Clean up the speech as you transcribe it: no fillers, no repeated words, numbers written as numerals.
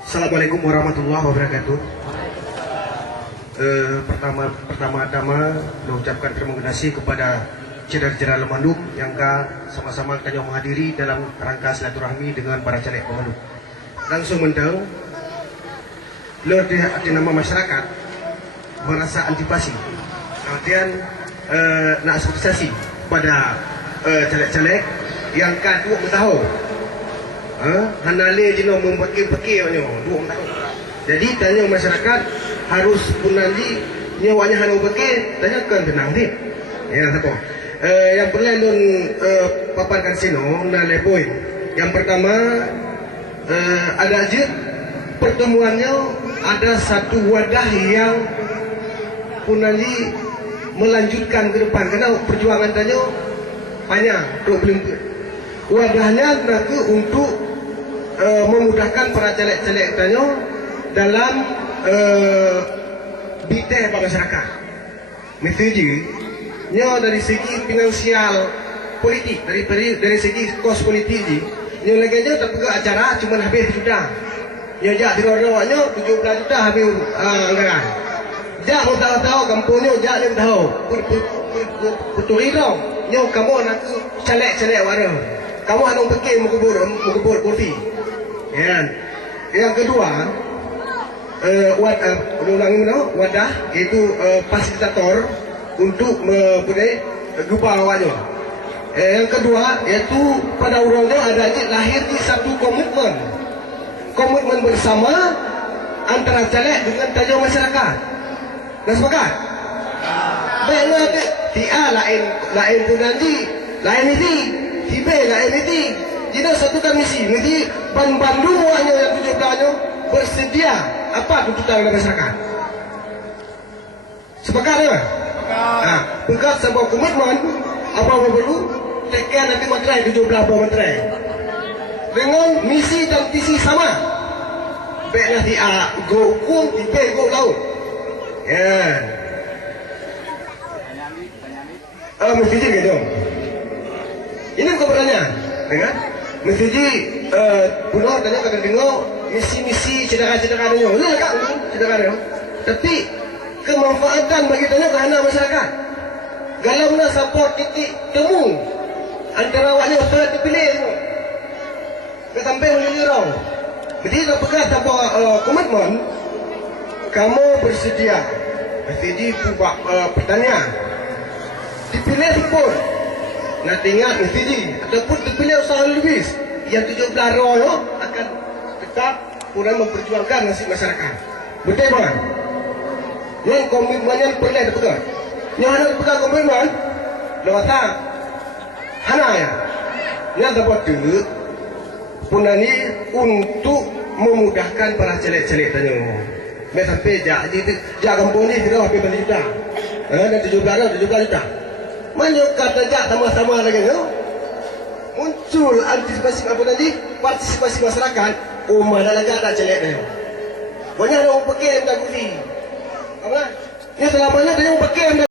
Assalamualaikum warahmatullahi wabarakatuh. Pertama-tama mengucapkan terima kasih kepada Cedera Lemandung yang sama-sama kita menghadiri dalam rangka silaturahmi dengan para caleg Lemandung. Langsung mendang di nama masyarakat merasa antipasi, kemudian nak asosiasi pada caleg-caleg yang dua tahun. Hanale dino mempekir-pekir dua tahun. Jadi tanya masyarakat harus punali nyawanya hanu pekir, tanyakan tenang ni. Ya siapa? Yang perlu nun paparkan sino na lepoin. Yang pertama ada aja pertemuannya ada satu wadah yang punali melanjutkan ke depan karena perjuangan tanya panjang untuk belum wadahnya nak untuk memudahkan para caleg-caleg tanya dalam bidang masyarakat. Mestinya dari segi finansial politik, dari segi kos politik ni, yang lagi aja tak pegang acara cuma habis sudah. Yang jak di luar-luarnya 17 juta habis anggaran. Jak mau tahu kampungnya jak dia tahu. Betul dong. Nyo kamu nak caleg-caleg warna. Kamu anu fikir mengubur kursi. Ya. Yang kedua wadah iaitu fasilitator untuk mempunyai grupa awalnya. Yang kedua iaitu pada urangnya ada lahir di satu komitmen bersama antara caleg dengan tajuk masyarakat. Dah sepakat? Baiklah dia lain pun nanti lain ini si B lain ini. Jadi satukan misi nanti Bandung hanya yang 17 bersedia apa tuntutan dari masyarakat. Sepakat ya? Nah, pegat sebuah komitmen apa perlu tekan nanti materai 17 materai dengan misi dan visi sama. Baiklah di A go hukum, di B go laut. Ya. Mesti gitu. Ini bukan pertanyaan, kan? Mesti pulau tanya kadang dengar misi-misi cedera-cedera dia. Ini kan cedera dia. Tapi kemanfaatan bagi tanya kerana masyarakat. Galamna support titik temu antara awaknya sudah dipilih tu. Sampai menyeluruh. Jadi kita pegang sebuah komitmen kamu bersedia jadi pertanyaan dipilih pun nak ingat mesti ataupun dipilih usaha lebih yang 17 roh akan tetap kurang memperjuangkan nasib masyarakat. Betul kan? Yang komitmennya perlu dipegang. Yang harus pegang komitmen lewat hana ya. Yang dapat tu punani untuk memudahkan para caleg-caleg tanya. Mai sampai jak kampung ni sudah habis balik juta. Dan 17 juta. Mana kata jak sama-sama lagi no? Muncul antisipasi apa tadi? Partisipasi masyarakat. Oh mana lagi ada caleg dia. Banyak orang pakai minta kursi. Apa? Ini selamanya dia pakai